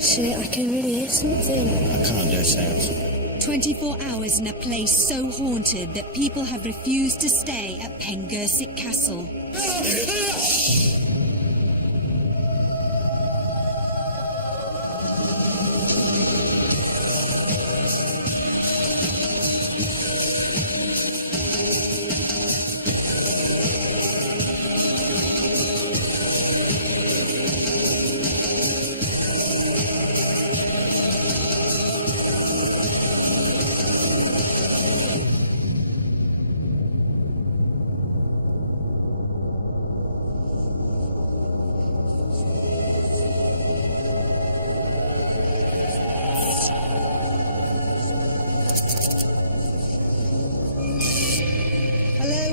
Shit, I can really hear something. I can't do sounds. 24 hours in a place so haunted that people have refused to stay at Pengersick Castle.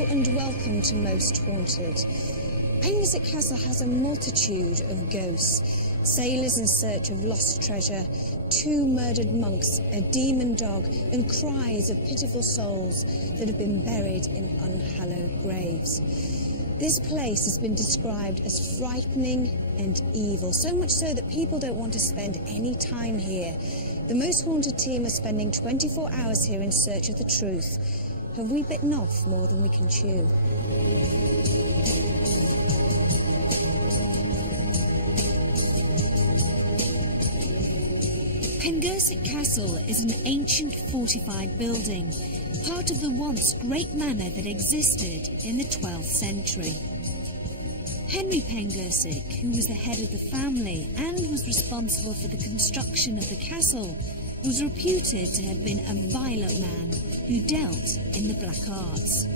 And welcome to Most Haunted. Pengersick Castle has a multitude of ghosts. Sailors in search of lost treasure, 2 murdered monks, a demon dog, and cries of pitiful souls that have been buried in unhallowed graves. This place has been described as frightening and evil, so much so that people don't want to spend any time here. The Most Haunted team are spending 24 hours here in search of the truth. Have we bitten off more than we can chew? Pengersick Castle is an ancient fortified building, part of the once great manor that existed in the 12th century. Henry Pengersick, who was the head of the family and was responsible for the construction of the castle, was reputed to have been a violent man who dealt in the black arts.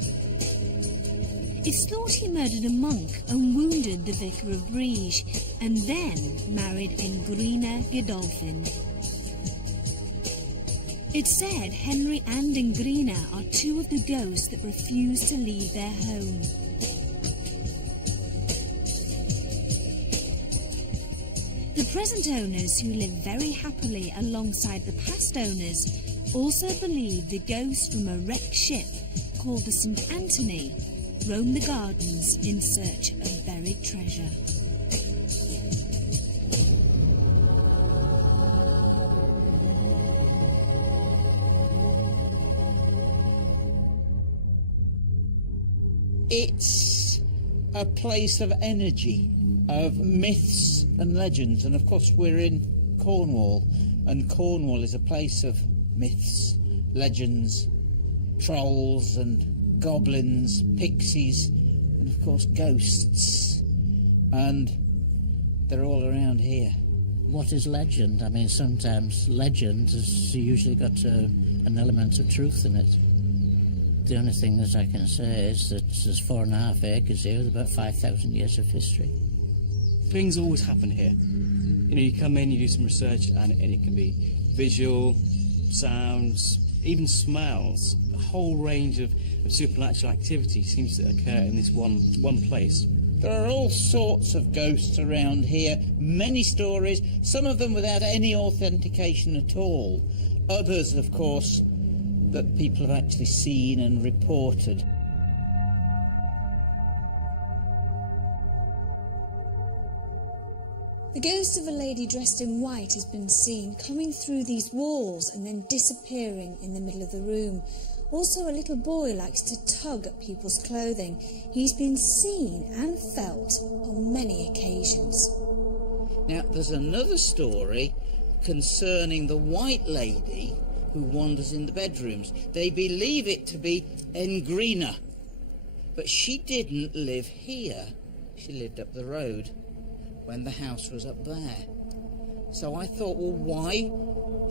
It's thought he murdered a monk and wounded the vicar of Briege, and then married Ingrina Godolphin. It's said Henry and Ingrina are 2 of the ghosts that refuse to leave their home. The present owners, who live very happily alongside the past owners, also believe the ghost from a wrecked ship called the St. Anthony roamed the gardens in search of buried treasure. It's a place of energy, of myths and legends, and of course we're in Cornwall, and Cornwall is a place of myths, legends, trolls and goblins, pixies, and of course ghosts, and they're all around here. What is legend? I mean, sometimes legend has usually got an element of truth in it. The only thing that I can say is that there's 4.5 acres here with about 5,000 years of history. Things always happen here. You know, you come in, you do some research, and it can be visual, sounds, even smells. A whole range of supernatural activity seems to occur in this one place. There are all sorts of ghosts around here, many stories, some of them without any authentication at all. Others, of course, that people have actually seen and reported. The ghost of a lady dressed in white has been seen coming through these walls and then disappearing in the middle of the room. Also, a little boy likes to tug at people's clothing. He's been seen and felt on many occasions. Now, there's another story concerning the white lady who wanders in the bedrooms. They believe it to be Ingrina, but she didn't live here. She lived up the road when the house was up there. So I thought, well, why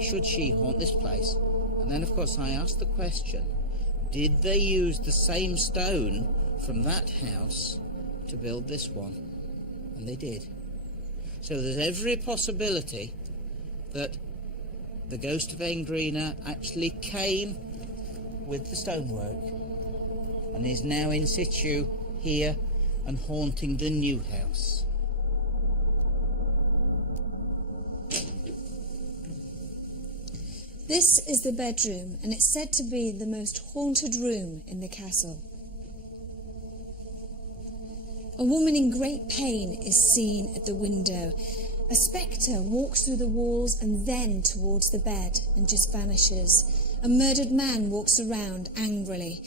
should she haunt this place? And then, of course, I asked the question, did they use the same stone from that house to build this one? And they did. So there's every possibility that the ghost of Ingrina actually came with the stonework and is now in situ here and haunting the new house. This is the bedroom, and it's said to be the most haunted room in the castle. A woman in great pain is seen at the window, A spectre walks through the walls and then towards the bed and just vanishes. A murdered man walks around angrily.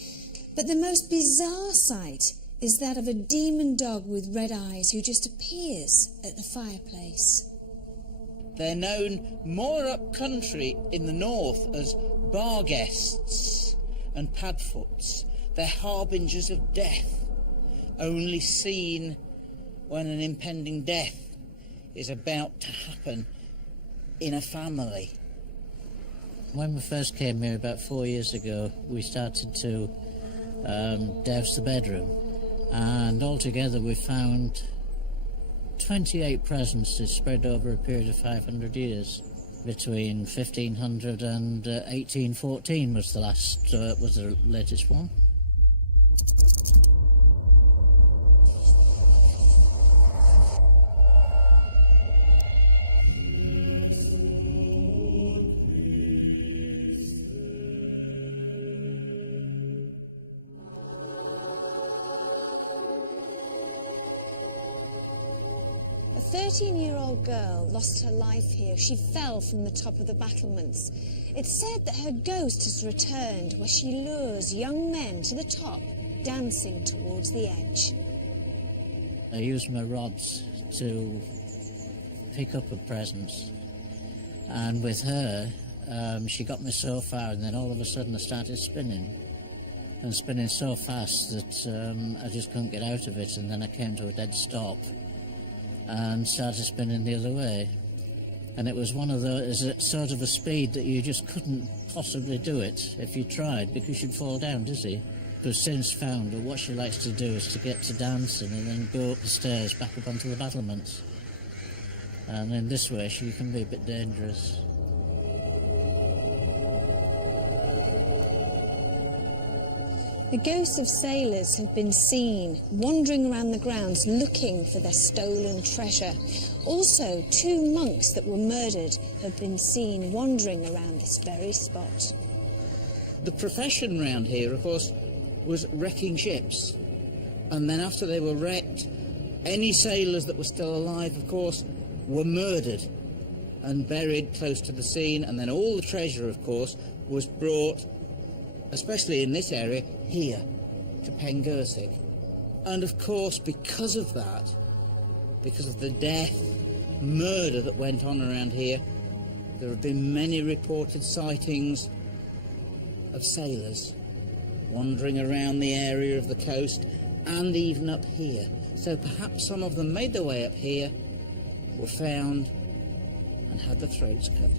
But the most bizarre sight is that of a demon dog with red eyes who just appears at the fireplace. They're known more up country in the north as bar guests and padfoots. They're harbingers of death, only seen when an impending death is about to happen in a family. When we first came here about 4 years ago, we started to douse the bedroom, and altogether we found 28 presences spread over a period of 500 years. Between 1500 and 1814 was the latest one. A 13-year-old girl lost her life here. She fell from the top of the battlements. It's said that her ghost has returned, where she lures young men to the top, dancing towards the edge. I used my rods to pick up a presence, and with her, she got me so far, and then all of a sudden I started spinning, and spinning so fast that I just couldn't get out of it, and then I came to a dead stop and started spinning the other way. And it was one of those, sort of a speed that you just couldn't possibly do it if you tried, because you'd fall down dizzy. We've since found that what she likes to do is to get to dancing and then go up the stairs back up onto the battlements. And in this way she can be a bit dangerous. The ghosts of sailors have been seen wandering around the grounds looking for their stolen treasure. Also, 2 monks that were murdered have been seen wandering around this very spot. The profession round here, of course, was wrecking ships. And then after they were wrecked, any sailors that were still alive, of course, were murdered and buried close to the scene. And then all the treasure, of course, was brought, especially in this area, here to Pengersick. And of course, because of that, because of the death, murder that went on around here, there have been many reported sightings of sailors wandering around the area of the coast and even up here. So perhaps some of them made their way up here, were found and had their throats cut.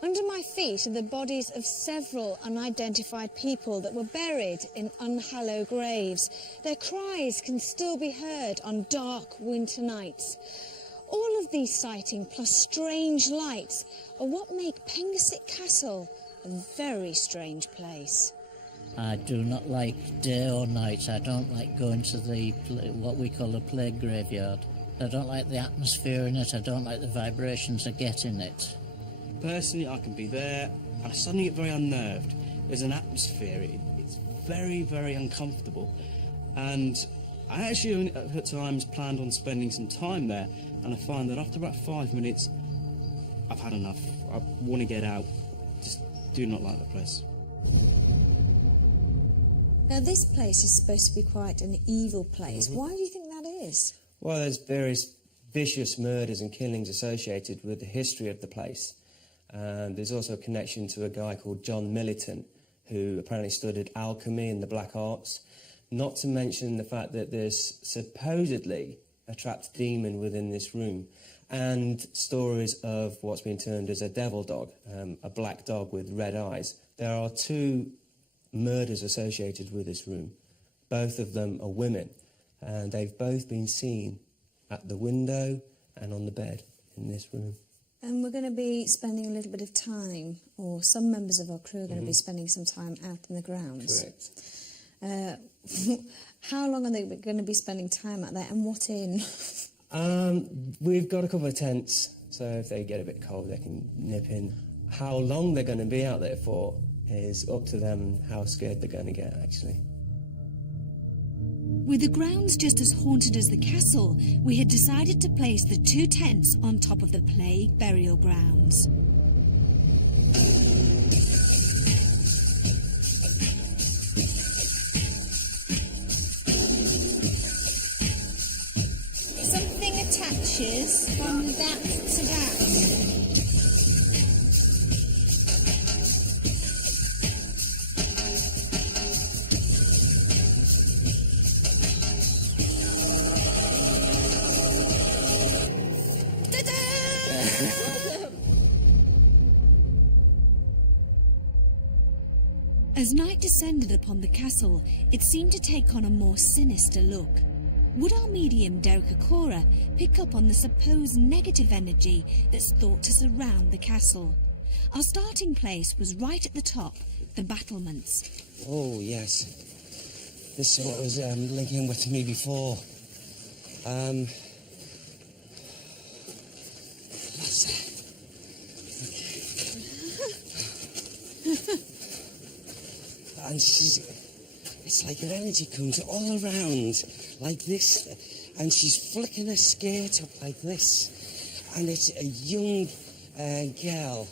Under my feet are the bodies of several unidentified people that were buried in unhallowed graves. Their cries can still be heard on dark winter nights. All of these sightings, plus strange lights, are what make Pengersick Castle a very strange place. I do not like day or night. I don't like going to the what we call a plague graveyard. I don't like the atmosphere in it. I don't like the vibrations I get in it. Personally, I can be there and I suddenly get very unnerved. There's an atmosphere, it's very, very uncomfortable. And I actually at times planned on spending some time there, and I find that after about 5 minutes, I've had enough. I want to get out. Just do not like the place. Now, this place is supposed to be quite an evil place. Why do you think that is? Well, there's various vicious murders and killings associated with the history of the place. And there's also a connection to a guy called John Militant, who apparently studied alchemy and the black arts. Not to mention the fact that there's supposedly a trapped demon within this room, and stories of what's been termed as a devil dog, a black dog with red eyes. There are 2 murders associated with this room. Both of them are women, and they've both been seen at the window and on the bed in this room. And we're going to be spending a little bit of time, or some members of our crew are going to be spending some time out in the grounds. Correct. How long are they going to be spending time out there, and what in? We've got a couple of tents, so if they get a bit cold, they can nip in. How long they're going to be out there for is up to them, how scared they're going to get, actually. With the grounds just as haunted as the castle, we had decided to place the 2 tents on top of the plague burial grounds. Something attaches from that to that. As night descended upon the castle, it seemed to take on a more sinister look. Would our medium Derek Akora pick up on the supposed negative energy that's thought to surround the castle? Our starting place was right at the top, the battlements. Oh, yes. This is what was linking with me before. And it's like her energy comes all around like this, and she's flicking her skirt up like this, and it's a young girl,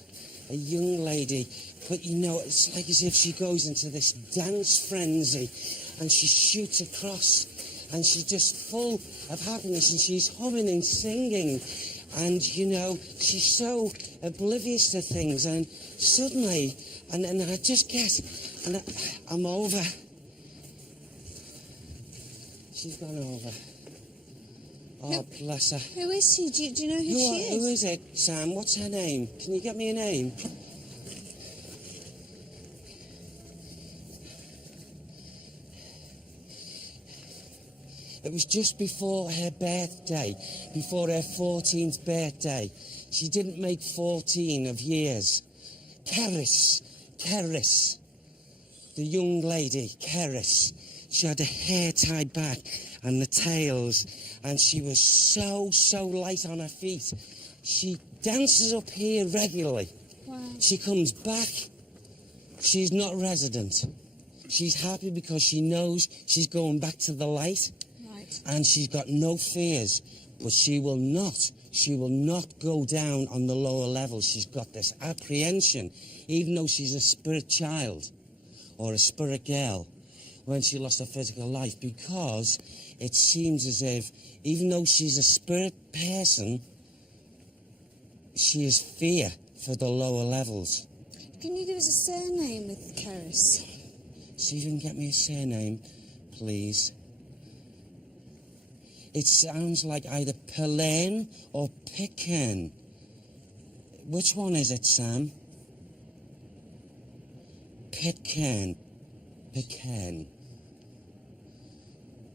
a young lady, but you know, it's like as if she goes into this dance frenzy, and she shoots across, and she's just full of happiness, and she's humming and singing, and you know, she's so oblivious to things, and suddenly, and I just get, and I'm over. She's gone over. Oh, no, bless her. Who is she? Do you know who she is? Who is it, Sam? What's her name? Can you get me a name? It was just before her birthday, before her 14th birthday. She didn't make 14 of years. Keris, the young lady, Keris. She had her hair tied back and the tails, and she was so light on her feet. She dances up here regularly. Wow. She comes back. She's not resident. She's happy because she knows she's going back to the light. Right. And she's got no fears, but she will not go down on the lower levels. She's got this apprehension, even though she's a spirit child or a spirit girl, when she lost her physical life, because it seems as if, even though she's a spirit person, she has fear for the lower levels. Can you give us a surname with Keris? See if you can get me a surname, please. It sounds like either Pelen or Pitcairn. Which one is it, Sam? Pitcairn.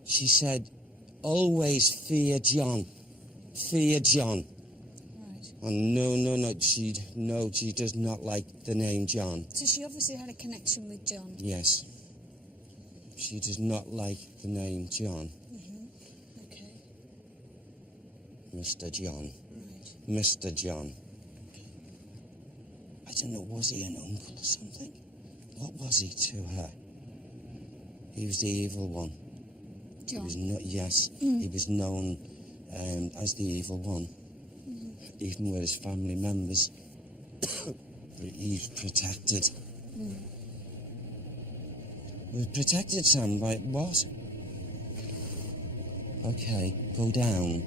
She said, always fear John. Fear John. Right. Oh, no, she does not like the name John. So she obviously had a connection with John. Yes. She does not like the name John. Okay. Mr. John. Right. Mr. John. I don't know, was he an uncle or something? What was he to her? He was the evil one. John. He was known as the evil one. Even with his family members. He's protected. We're protected, Sam, by what? Okay, go down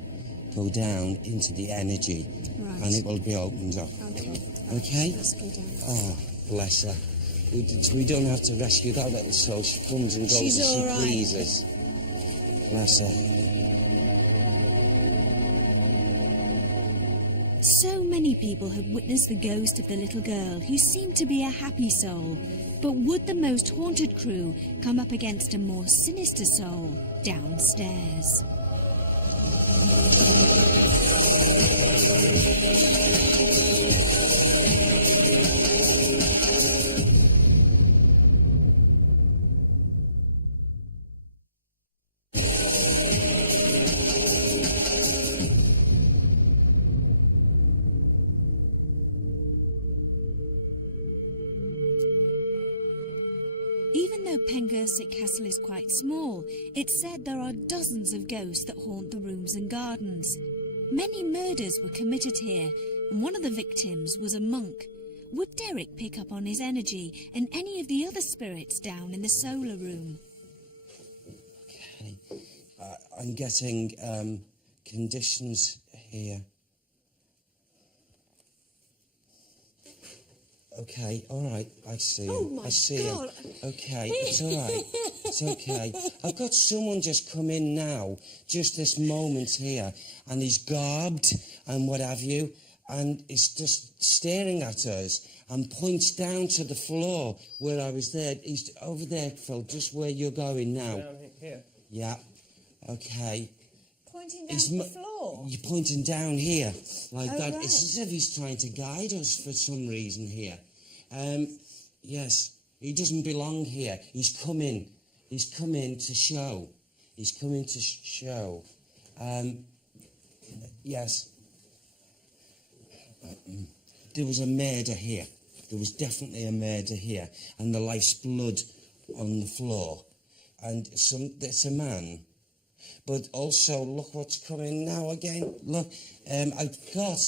into the energy, Right. and it will be opened up. Okay. Okay? Let's go down. Oh, bless her. We don't have to rescue that little soul. She comes and goes She's as she all right. pleases. Bless her. So many people have witnessed the ghost of the little girl who seemed to be a happy soul. But would the most haunted crew come up against a more sinister soul downstairs? Pengersick Castle is quite small, it's said there are dozens of ghosts that haunt the rooms and gardens. Many murders were committed here, and one of the victims was a monk. Would Derek pick up on his energy and any of the other spirits down in the solar room? Okay. I'm getting conditions here. Okay, all right, I see him. I see him. Okay, it's all right. It's okay. I've got someone just come in now, just this moment here, and he's garbed and what have you, and he's just staring at us and points down to the floor where I was there. He's over there, Phil, just where you're going now. Down here. Yeah, okay. Pointing down to the floor? You're pointing down here, like Oh, that. right. It's as if he's trying to guide us for some reason here. Yes, he doesn't belong here. He's come in. He's come in to show. He's coming to show. Yes. There was a murder here. There was definitely a murder here. And the life's blood on the floor. And it's a man. But also, look what's coming now again. Look, I've got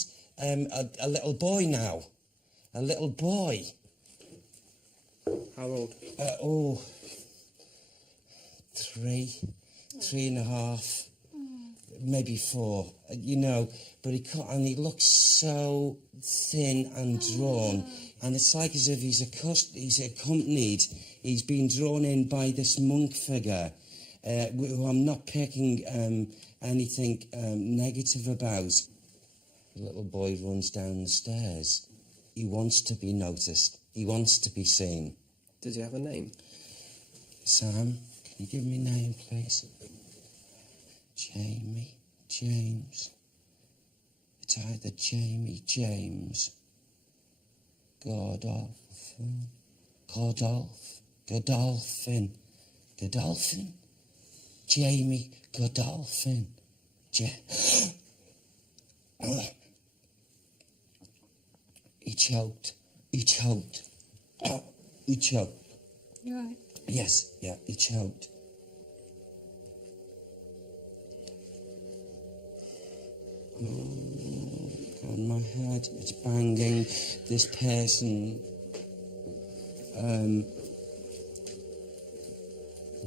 a little boy now. A little boy. How old? 3.5, maybe 4. You know, but he looks so thin and drawn, and it's like as if he's accompanied. He's been drawn in by this monk figure, who I'm not picking anything negative about. The little boy runs down the stairs. He wants to be noticed. He wants to be seen. Does he have a name? Sam, can you give me a name, please? Jamie, James. It's either Jamie, James, Godolphin, Jamie Godolphin. He choked. He choked. You're right. Yes, yeah, he choked. God, my head, it's banging. This person... I'm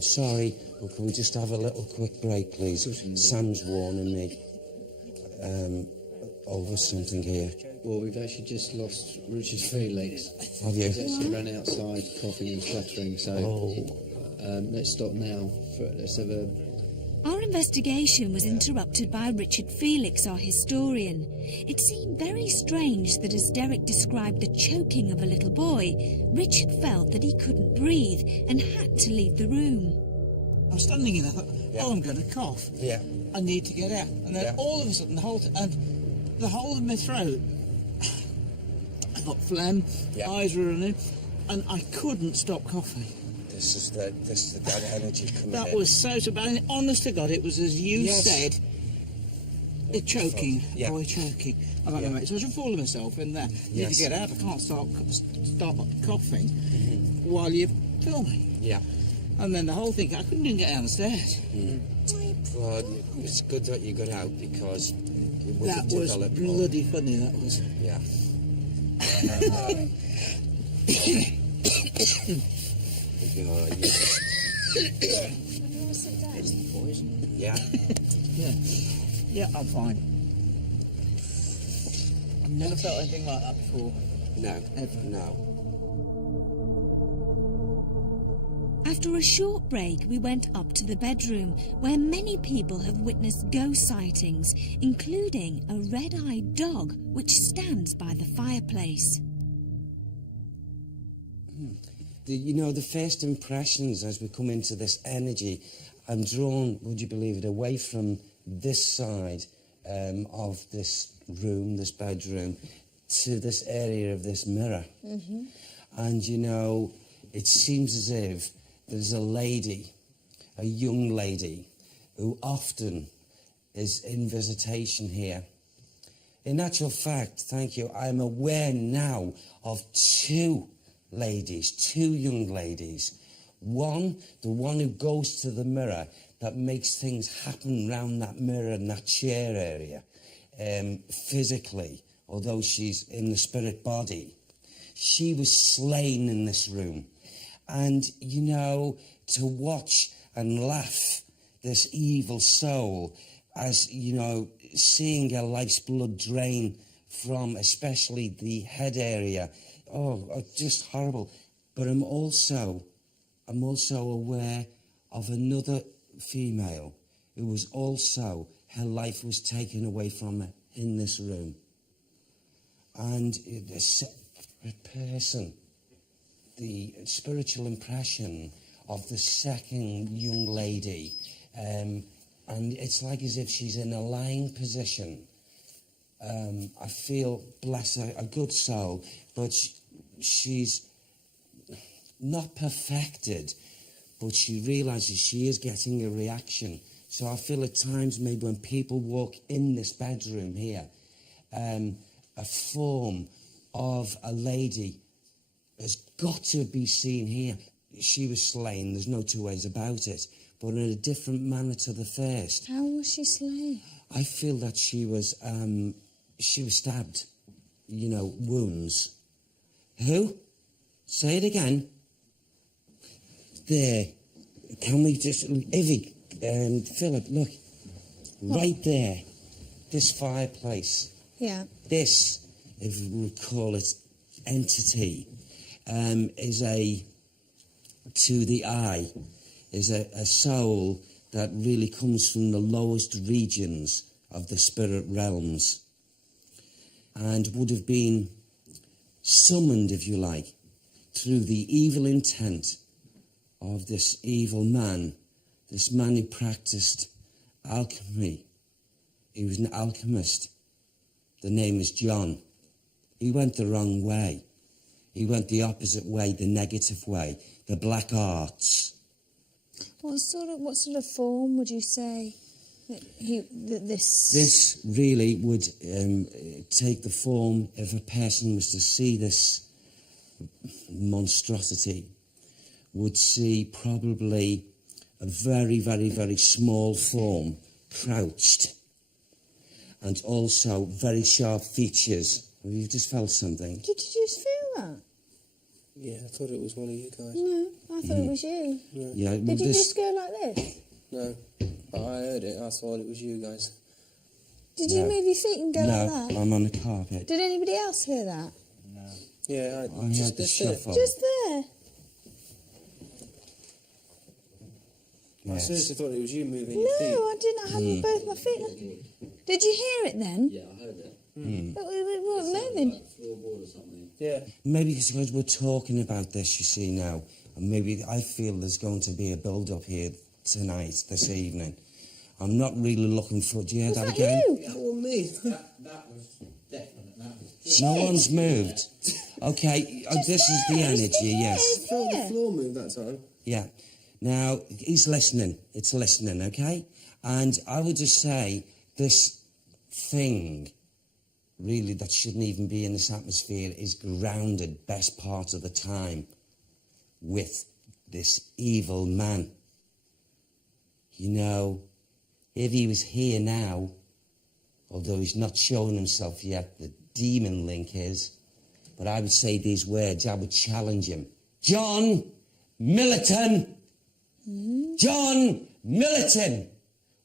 sorry, well, can we just have a little quick break, please? Sam's warning me over something here. Well, we've actually just lost Richard Felix. Have you? He's actually ran outside coughing and fluttering, so let's stop now. Let's have a... Our investigation was interrupted by Richard Felix, our historian. It seemed very strange that as Derek described the choking of a little boy, Richard felt that he couldn't breathe and had to leave the room. I was standing in there, I thought, I'm going to cough. Yeah. I need to get out. And then all of a sudden, the whole of my throat, I got phlegm, eyes were running, and I couldn't stop coughing. This is that energy coming That in. was so bad. And honest to God, it was as you said, the choking, boy choking. I'm like, mate, so I should fall myself in there. Need to get out. I can't stop coughing while you're filming. Yeah. And then the whole thing, I couldn't even get down the stairs. Well, it's good that you got out because it would That have was developed bloody funny, that was. Yeah. Yeah. Yeah, I'm fine. I've never felt anything like that before. No. Ever. No. After a short break, we went up to the bedroom, where many people have witnessed ghost sightings, including a red-eyed dog which stands by the fireplace. The first impressions as we come into this energy, I'm drawn, would you believe it, away from this side of this room, this bedroom, to this area of this mirror. Mm-hmm. And, it seems as if there's a lady, a young lady, who often is in visitation here. In actual fact, thank you, I'm aware now of two young ladies. One, the one who goes to the mirror, that makes things happen round that mirror and that chair area, physically, although she's in the spirit body. She was slain in this room. And, you know, to watch and laugh this evil soul as, you know, seeing her life's blood drain from especially the head area, just horrible. But I'm also aware of another female who was also, her life was taken away from her in this room. And the separate person, the spiritual impression of the second young lady, and it's like as if she's in a lying position. I feel, bless her, a good soul, but she's not perfected, but she realises she is getting a reaction. So I feel at times maybe when people walk in this bedroom here, a form of a lady has got to be seen here. She was slain, there's no two ways about it, but in a different manner to the first. How was she slain? I feel that she was stabbed, you know, wounds. Who? Say it again. There. Can we just... Ivy, Philip, look. Right there. This fireplace. Yeah. This, if we call it entity, is to the eye, is a soul that really comes from the lowest regions of the spirit realms and would have been summoned, if you like, through the evil intent of this evil man, this man who practiced alchemy. He was an alchemist. The name is John. He went the wrong way. He went the opposite way, the negative way, the black arts. What sort of form would you say that this... This really would take the form, if a person was to see this monstrosity, would see probably a very, very, very small form, crouched, and also very sharp features. Have you just felt something? Did you just feel that? Yeah, I thought it was one of you guys. No, I thought it was you. No. Yeah, well, Did you just go like this? No, but I heard it. I thought it was you guys. Did you move your feet and go like that? I'm on the carpet. Did anybody else hear that? No. Yeah, I had the shuffle. Just there? I Yes. seriously thought it was you moving No, your feet. I didn't. I had both my feet. Did you hear it then? Yeah, I heard it. But we weren't moving. Like floorboard or something. Yeah. Maybe it's because we're talking about this, you see, now. And maybe I feel there's going to be a build-up here tonight, this evening. I'm not really looking for... Do you hear Was that that again? you? Yeah, well, me. That was definite. That was No one's moved. Okay, this is the energy, yes. I felt the floor move that time. Yeah. Now, he's listening. It's listening, okay? And I would just say this thing, really, that shouldn't even be in this atmosphere is grounded best part of the time with this evil man. You know, if he was here now, although he's not showing himself yet, the demon link is, but I would say these words, I would challenge him. John Milliton! John Milliton!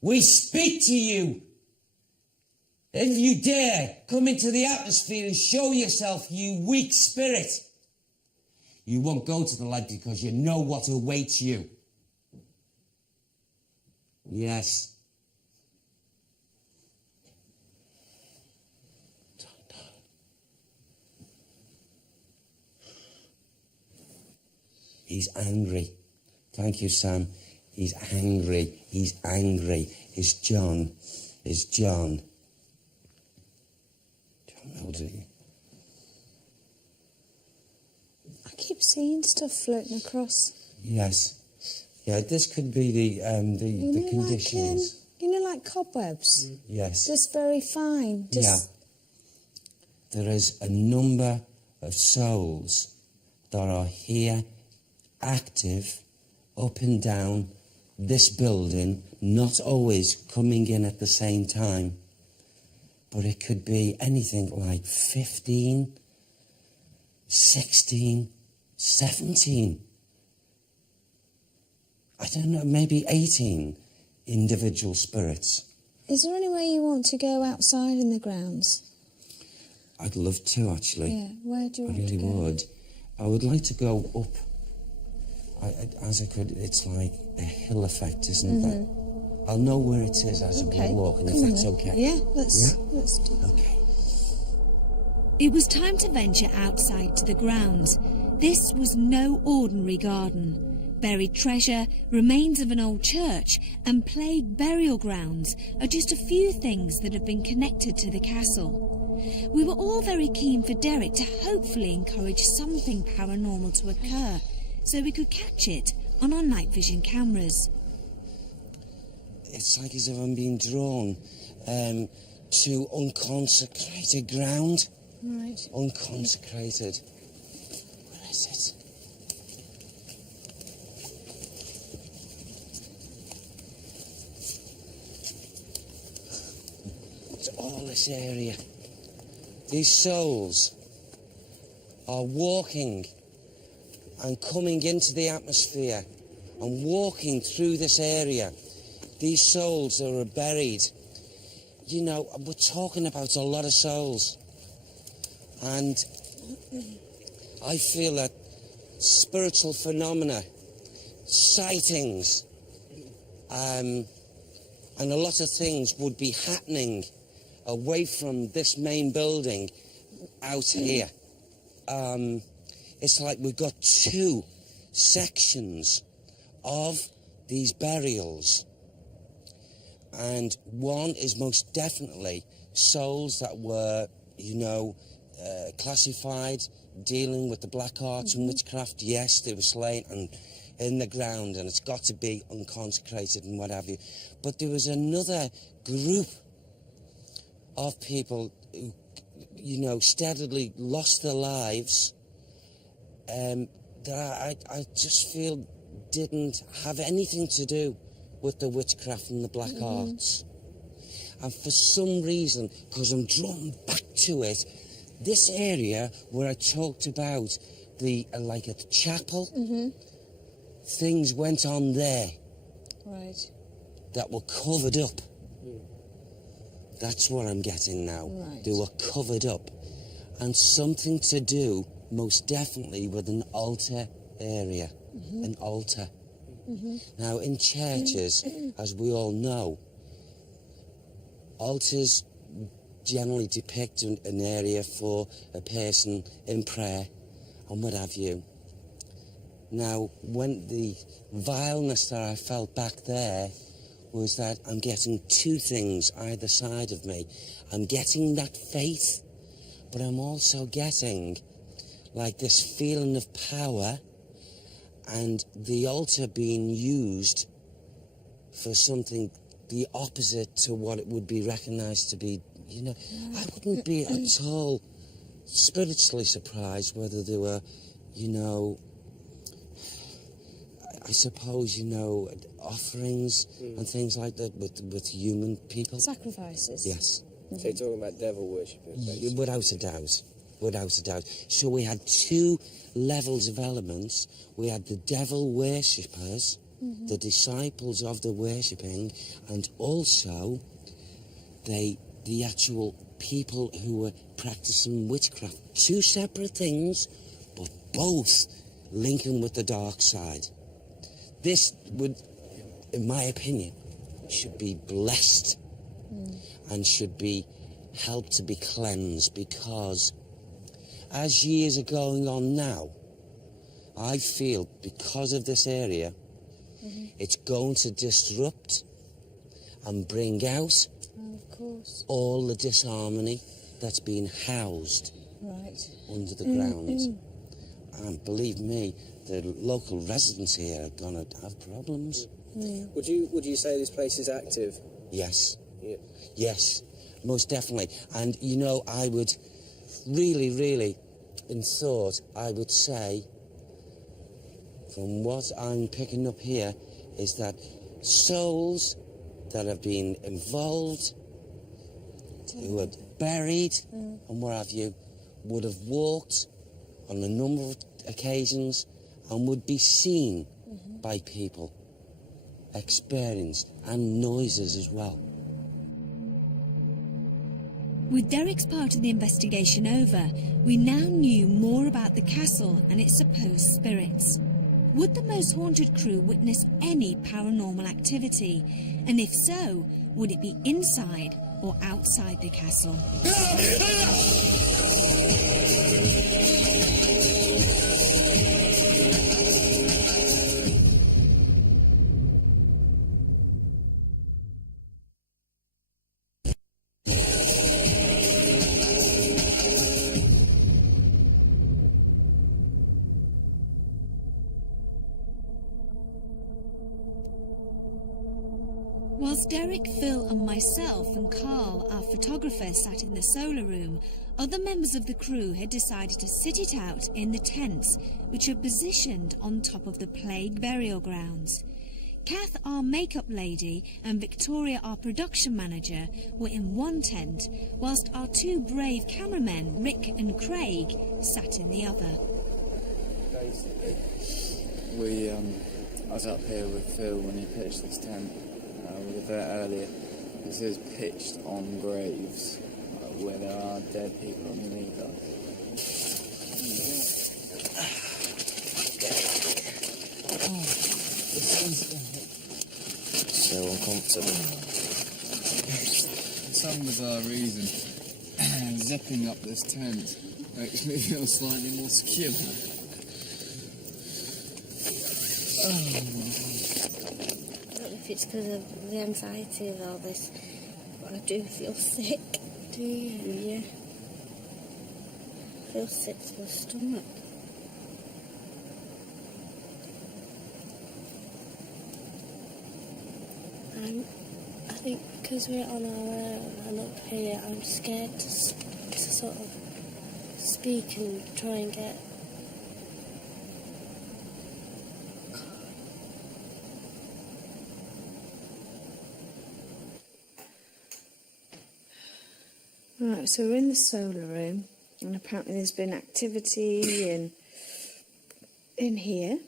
We speak to you! If you dare, come into the atmosphere and show yourself, you weak spirit. You won't go to the light because you know what awaits you. Yes. He's angry. Thank you, Sam. He's angry. He's angry. It's John. It's John. Melody. I keep seeing stuff floating across. Yes. Yeah, this could be the conditions. Like cobwebs. Yes. Just very fine. Just Yeah. There is a number of souls that are here, active, up and down this building, not always coming in at the same time, but it could be anything like 15, 16, 17, I don't know, maybe 18 individual spirits. Is there any way you want to go outside in the grounds? I'd love to, actually. Yeah, where do you I want really to go? would. I would like to go up. As I could, it's like a hill effect, isn't that? I'll know where it is as Okay. we walk, and if Come on that's then. okay. Yeah, let's do that. Okay. It was time to venture outside to the grounds. This was no ordinary garden. Buried treasure, remains of an old church, and plague burial grounds are just a few things that have been connected to the castle. We were all very keen for Derek to hopefully encourage something paranormal to occur, so we could catch it on our night vision cameras. It's like as if I'm being drawn to unconsecrated ground. Right. Unconsecrated. Where is it? It's all this area. These souls are walking and coming into the atmosphere and walking through this area. These souls that are buried, you know, we're talking about a lot of souls. And I feel that spiritual phenomena, sightings, and a lot of things would be happening away from this main building out here. It's like we've got two sections of these burials. And one is most definitely souls that were, you know, classified, dealing with the black arts and witchcraft. Yes, they were slain and in the ground, and it's got to be unconsecrated and what have you. But there was another group of people who, you know, steadily lost their lives, that I just feel didn't have anything to do with the witchcraft and the black arts. And for some reason, because I'm drawn back to it, this area where I talked about the like a chapel, things went on there Right. that were covered up. That's what I'm getting now. Right. They were covered up. And something to do, most definitely, with an altar area. An altar. Now, in churches, as we all know, altars generally depict an area for a person in prayer and what have you. Now, when the vileness that I felt back there was that I'm getting two things either side of me. I'm getting that faith, but I'm also getting like this feeling of power, and the altar being used for something the opposite to what it would be recognised to be. You know, I wouldn't be at all spiritually surprised whether there were, you know, I suppose, you know, offerings and things like that with human people. Sacrifices. Yes. So you're talking about devil worship? Without a doubt. Without a doubt. So we had two levels of elements. We had the devil worshippers, the disciples of the worshipping, and also the actual people who were practicing witchcraft. Two separate things, but both linking with the dark side. This would, in my opinion, should be blessed and should be helped to be cleansed, because as years are going on now, I feel because of this area, it's going to disrupt and bring out Of course. all the disharmony that's been housed Right. under the ground. And believe me, the local residents here are going to have problems. Would you say this place is active? Yes. Yeah. Yes, most definitely. And, you know, I would really, in thought, I would say from what I'm picking up here is that souls that have been involved, who are buried and what have you, would have walked on a number of occasions and would be seen by people, experienced, and noises as well. With Derek's part of the investigation over, we now knew more about the castle and its supposed spirits. Would the Most Haunted crew witness any paranormal activity? And if so, would it be inside or outside the castle? Whilst Derek, Phil and myself and Carl, our photographer, sat in the solar room, other members of the crew had decided to sit it out in the tents, which are positioned on top of the plague burial grounds. Kath, our makeup lady, and Victoria, our production manager, were in one tent, whilst our two brave cameramen, Rick and Craig, sat in the other. Basically, I was up here with Phil when he pitched this tent. We were there earlier. This is pitched on graves where there are dead people underneath us. So uncomfortable. For some bizarre reason, zipping up this tent makes me feel slightly more secure. If it's because of the anxiety of all this, but I do feel sick. Do you? Yeah. I feel sick to my stomach. I think because we're on our own and up here, I'm scared to sort of speak and try and get. Right, so we're in the solar room, and apparently there's been activity in here.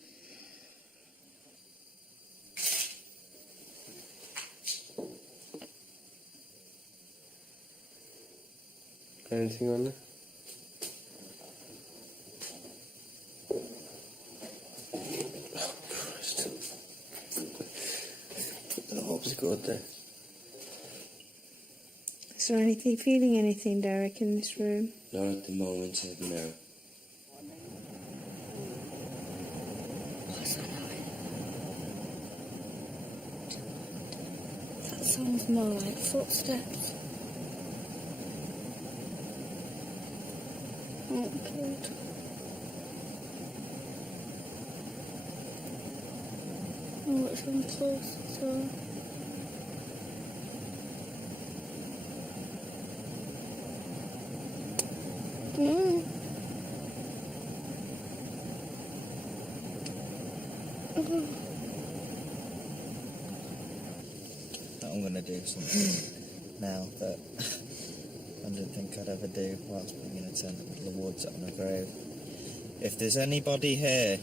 Anything on there? Oh, Christ. Put the hop's good there. Is there anything, feeling anything, Derek, in this room? Not at the moment, no. What's that noise? That sounds more like footsteps. Oh, God. Oh, it's on close as well. Mm. Oh. I'm going to do something now that I didn't think I'd ever do whilst being in a tent in the middle of the woods on a grave. If there's anybody here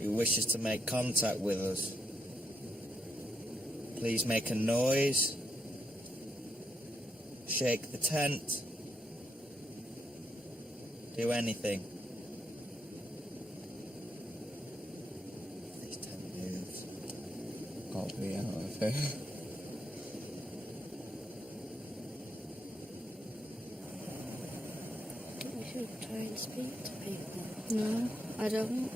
who wishes to make contact with us, please make a noise, shake the tent, do anything. This tent moves. Got me out of here. We should try and speak to people. No, I don't.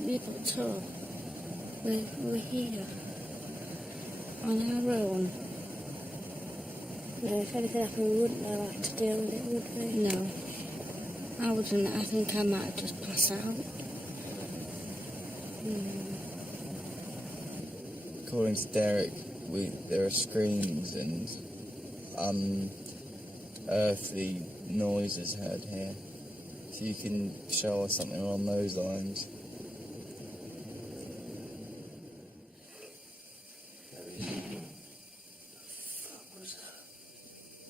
We got told we're here on our own. No, if anything happened, we wouldn't know how to deal with it, would we? No. I wouldn't. I think I might have just pass out. According to Derek, there are screams and unearthly noises heard here. If you can show us something along those lines.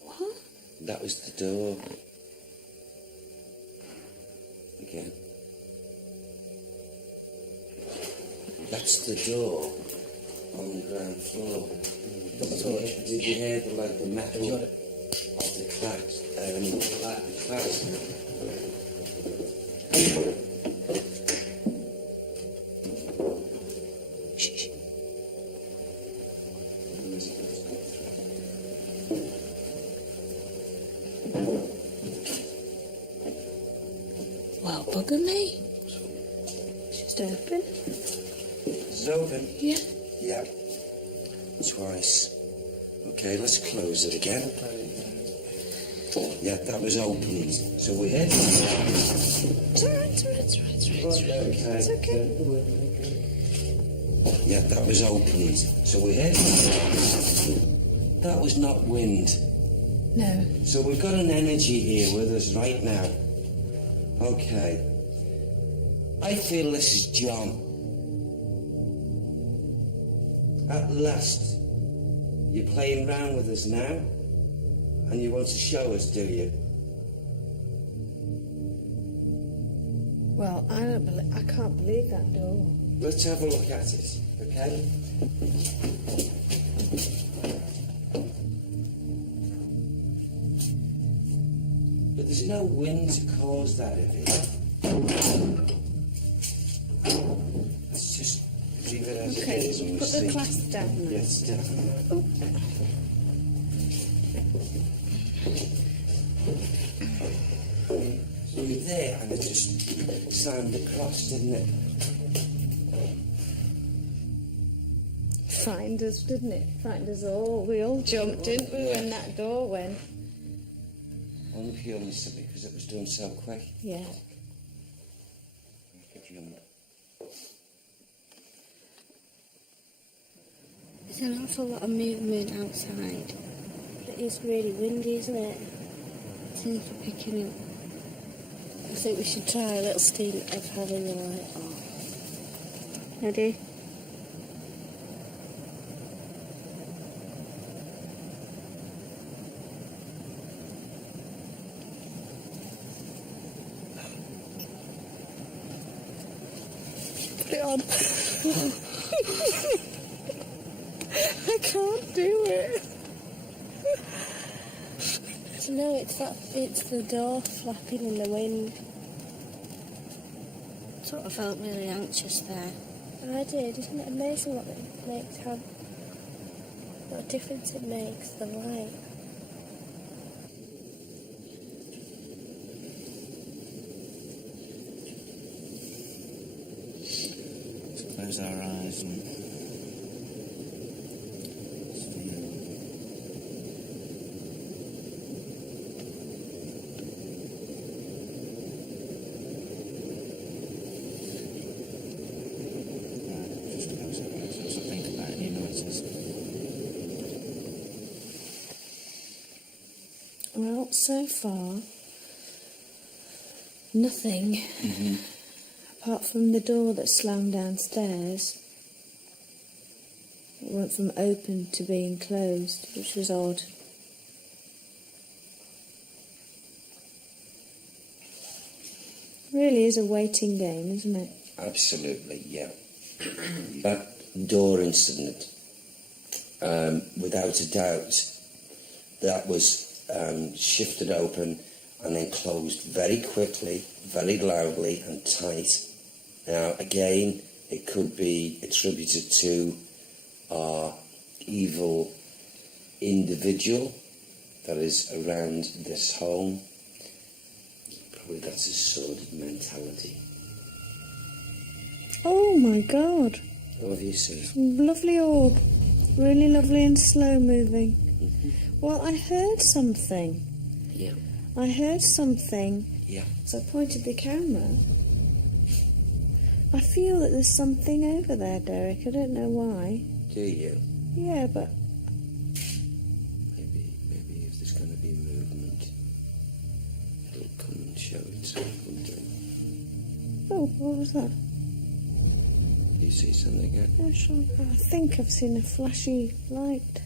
What? That was the door. Again. That's the door on the ground floor. Did you hear the metal of the cracks? Cracks. Shh. Well, bugger me. It's just open. It's open? Yeah. Yeah. Twice. Okay, let's close it again. Yeah, that was opened. So we hit. It's alright. It's okay. Yeah, that was opened. So we hit. That was not wind. No. So we've got an energy here with us right now. Okay. I feel this is John. At last, you're playing round with us now, and you want to show us, do you? Well, I can't believe that door. Let's have a look at it, okay? But there's no wind to cause that, is it? Let's just leave it as it is. And we'll Put the see. clasp down now. Yes, definitely. We were there and it just slammed across, didn't it? Frightened us, didn't it? Frightened us all. We all jumped, didn't we, when that door went? Only purely simply because it was done so quick. Yeah. There's an awful lot of movement outside. It is really windy, isn't it? It seems to be picking up. I think we should try a little steam of having the light on. Ready? Put it on. I can't do it. No, it's the door flapping in the wind. Sort of felt really anxious there. I did. Isn't it amazing what it makes, what a difference it makes, the light. Let's close our eyes and Well, so far, nothing. Apart from the door that slammed downstairs. It went from open to being closed, which was odd. Really is a waiting game, isn't it? Absolutely, yeah. That door incident, without a doubt, that was shifted open and then closed very quickly, very loudly and tight. Now, again, it could be attributed to our evil individual that is around this home. Probably that's a sordid mentality. Oh my God. What have you seen? Lovely orb. Really lovely and slow moving. Well, I heard something. Yeah. I heard something. Yeah. So I pointed the camera. I feel that there's something over there, Derek. I don't know why. Do you? Yeah, but Maybe if there's going to be movement, it'll come and show it, wouldn't it? Oh, what was that? You see something again? I think I've seen a flashy light.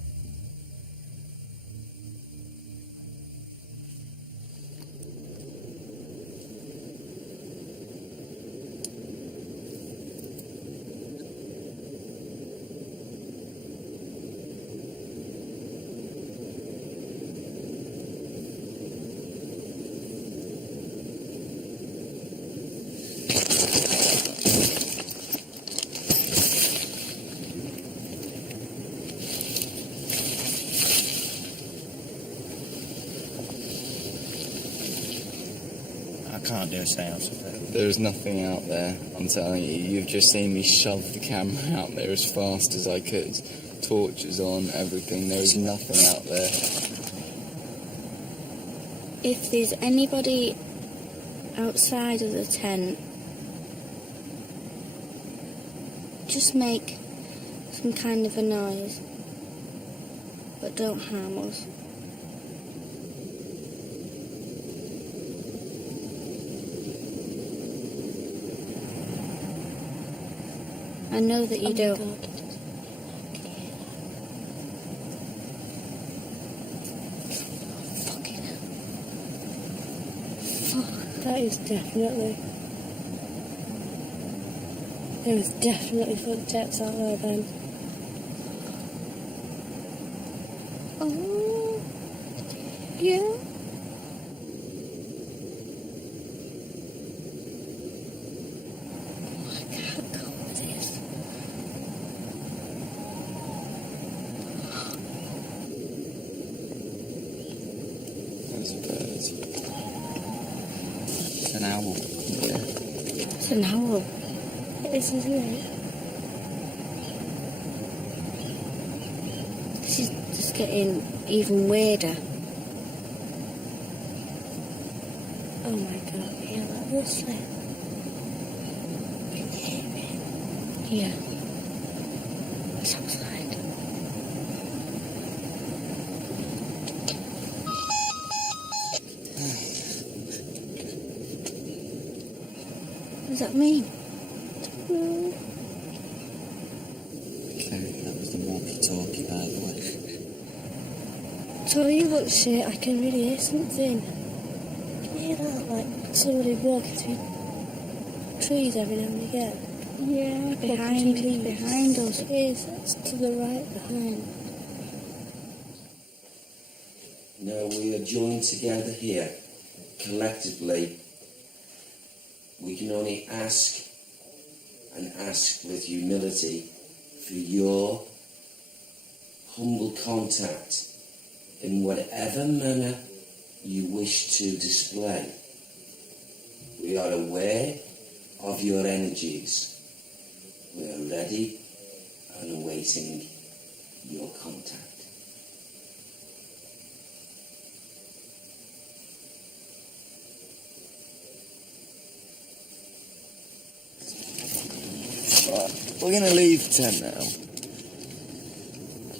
I can't do a seance of it. There's nothing out there, I'm telling you. You've just seen me shove the camera out there as fast as I could. Torches on, everything. There is nothing out there. If there's anybody outside of the tent, just make some kind of a noise, but don't harm us. I know that you don't. God. Fucking hell. That is definitely... There was definitely footsteps out there then. Oh, yeah. I can't go with this. There's a bird. It's an owl. Yeah. It's an owl. It is, isn't it? This is just getting even weirder. Oh my God, yeah, that rustling. Can you hear me? Yeah. It's outside. What does that mean? Okay, that was the walkie-talkie, by the way. So you look shit, I can really hear something. Can you hear that? Like somebody walking through trees every now and again. Yeah, behind us. It is, it's to the right behind. Now we are joined together here, collectively. We can only ask and ask with humility for your humble contact in whatever manner you wish to display. We are aware of your energies. We are ready and awaiting your contact. Right, we're going to leave the tent now.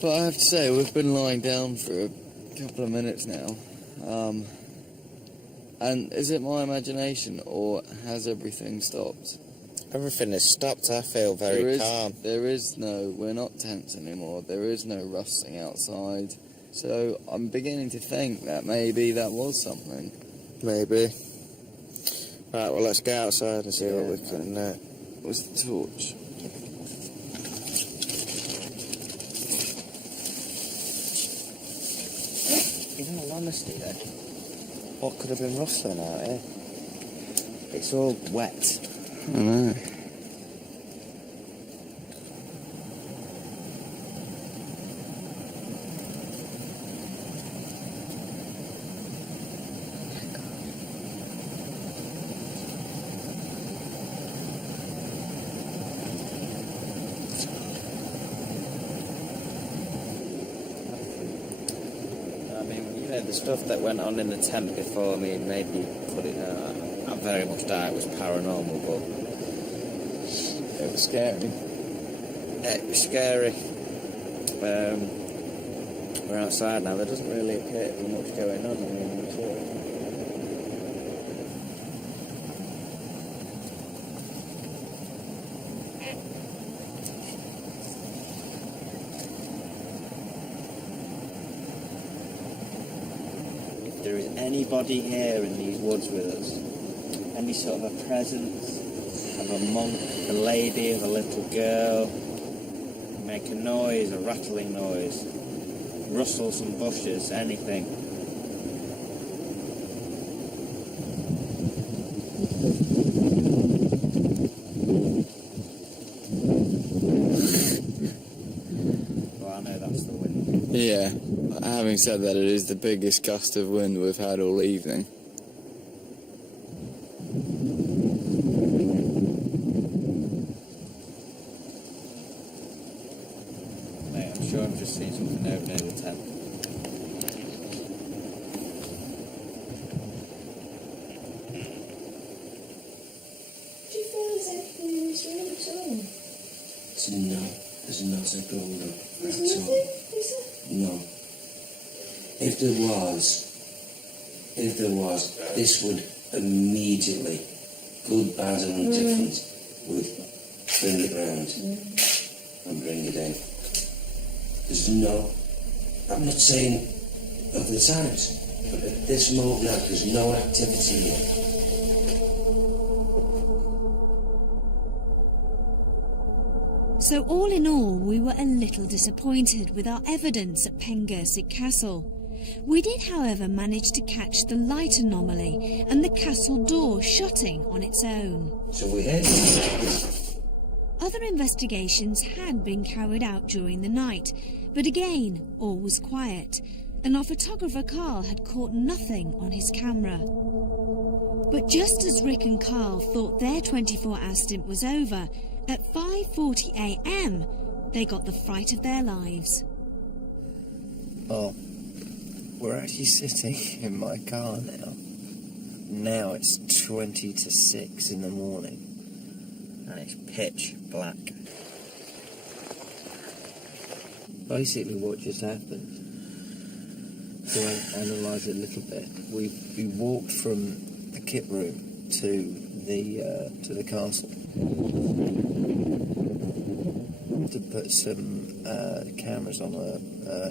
But I have to say, we've been lying down for a couple of minutes now. And is it my imagination, or has everything stopped? Everything is stopped. I feel very calm. We're not tense anymore. There is no rustling outside. So I'm beginning to think that maybe that was something. Maybe. Right, well, let's go outside and see what we can... Where's the torch? In all honesty, then, what could have been rustling out here? It's all wet. I know. I mean, you know, the stuff that went on in the tent before me made you put it out. I very much doubt it was paranormal, but It was scary. it was scary. We're outside now. There doesn't really appear to be much going on. I mean, anybody here in these woods with us, any sort of a presence of a monk, a lady, of a little girl, make a noise, a rattling noise, rustle some bushes, anything. Well, I know that's the wind. Yeah, having said that, it is the biggest gust of wind we've had all evening. Mate, I'm sure I've just seen something over near the tent. Do you feel there's anything in this room at all? No, there's not a golden There's at all. nothing, is there? No. If there was, this would immediately, good, bad and indifferent, would bring it round and bring it in. There's no, I'm not saying of the times, but at this moment now, there's no activity here. So all in all, we were a little disappointed with our evidence at Pengersick Castle. We did, however, manage to catch the light anomaly and the castle door shutting on its own. So we head. Other investigations had been carried out during the night, but again, all was quiet, and our photographer Carl had caught nothing on his camera. But just as Rick and Carl thought their 24-hour stint was over, at 5:40 a.m, they got the fright of their lives. Oh, we're actually sitting in my car now. Now it's 20 to 6 in the morning, and it's pitch black. Basically what just happened, to analyse it a little bit, we walked from the kit room to the castle to put some cameras on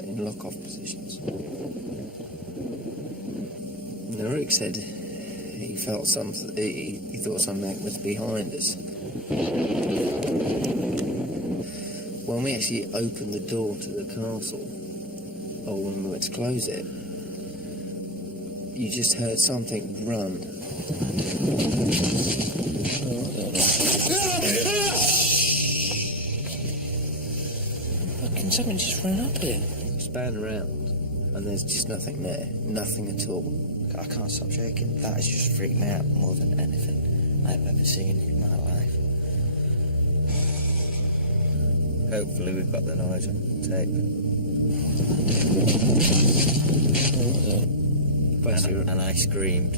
in lock-off positions. Now Rick said he felt something. He thought something was behind us. When we actually opened the door to the castle, or when we went to close it, you just heard something run. Can someone just run up here? Span around, and there's just nothing there. Nothing at all. I can't stop shaking. That has just freaked me out more than anything I've ever seen in my life. Hopefully we've got the noise on tape. And I screamed.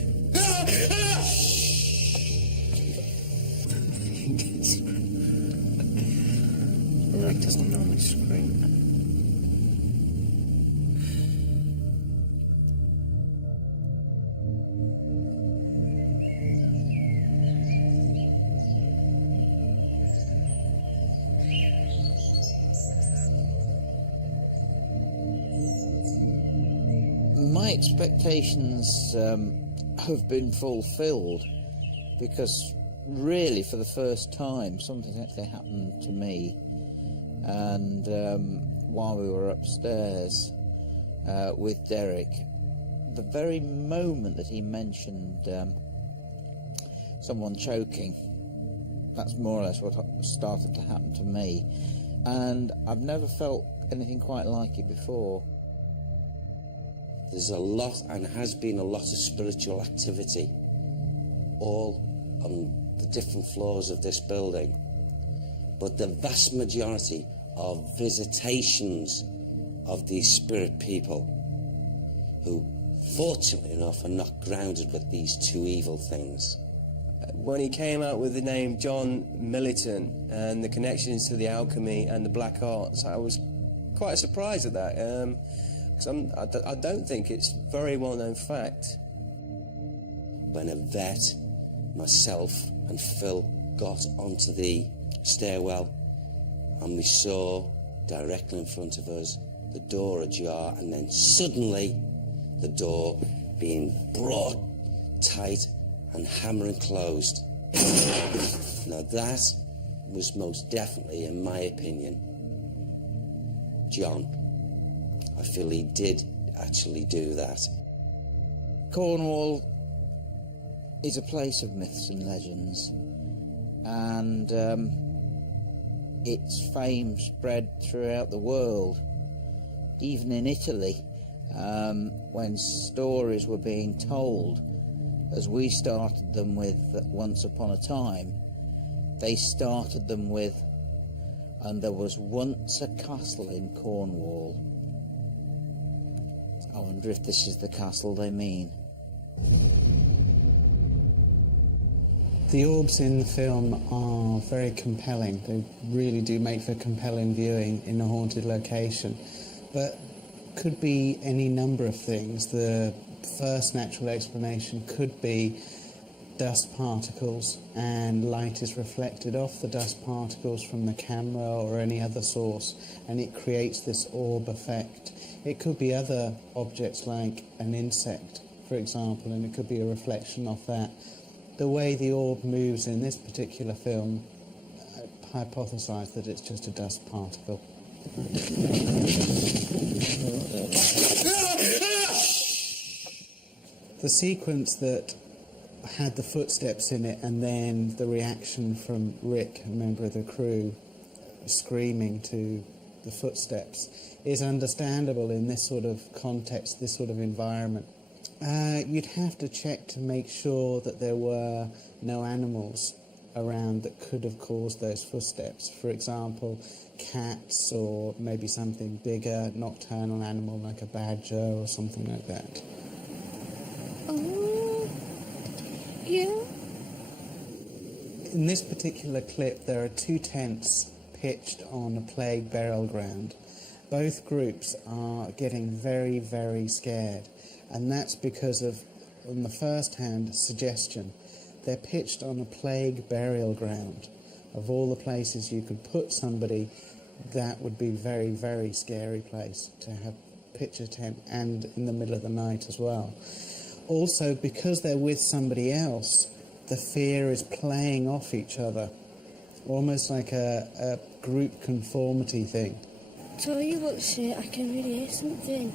Rick doesn't normally scream. My expectations have been fulfilled, because really for the first time something actually happened to me, and while we were upstairs with Derek, the very moment that he mentioned someone choking, that's more or less what started to happen to me, and I've never felt anything quite like it before. There's a lot, and has been a lot, of spiritual activity all on the different floors of this building. But the vast majority are visitations of these spirit people who, fortunately enough, are not grounded with these two evil things. When he came out with the name John Milliton and the connections to the alchemy and the black arts, I was quite surprised at that. I don't think it's a very well-known fact. When a vet, myself and Phil got onto the stairwell, and we saw directly in front of us the door ajar, and then suddenly the door being brought tight and hammering closed. Now that was most definitely, in my opinion, John. I feel he did actually do that. Cornwall is a place of myths and legends, and its fame spread throughout the world, even in Italy, when stories were being told, as we started them with Once Upon a Time. They started them with, and there was once a castle in Cornwall. I wonder if this is the castle they mean. The orbs in the film are very compelling. They really do make for compelling viewing in a haunted location. But could be any number of things. The first natural explanation could be dust particles, and light is reflected off the dust particles from the camera or any other source, and it creates this orb effect. It could be other objects like an insect, for example, and it could be a reflection of that. The way the orb moves in this particular film, I hypothesise that it's just a dust particle. The sequence that had the footsteps in it and then the reaction from Rick, a member of the crew, screaming to the footsteps, is understandable in this sort of context, this sort of environment. You'd have to check to make sure that there were no animals around that could have caused those footsteps. For example, cats or maybe something bigger, nocturnal animal like a badger or something like that. Oh, yeah. In this particular clip, there are two tents pitched on a plague burial ground. Both groups are getting very, very scared, and that's because of, on the first hand, suggestion. They're pitched on a plague burial ground. Of all the places you could put somebody, that would be a very, very scary place to have pitch a tent, and in the middle of the night as well. Also, because they're with somebody else, the fear is playing off each other, almost like a group conformity thing. So you look shit, I can really hear something.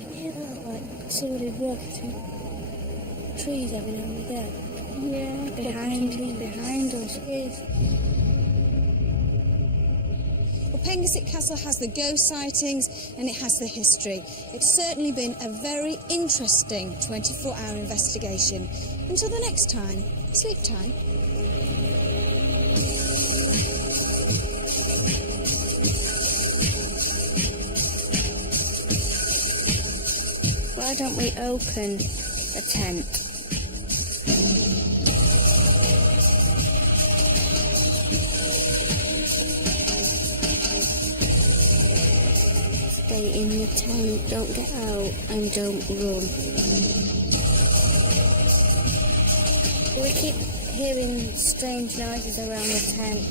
Can you hear that? Like somebody working through trees every now and again. Yeah, behind us. Yes. Well, Pengersick Castle has the ghost sightings and it has the history. It's certainly been a very interesting 24-hour investigation. Until the next time, sleep tight. Why don't we open a tent? Stay in the tent, don't get out and don't run. We keep hearing strange noises around the tent.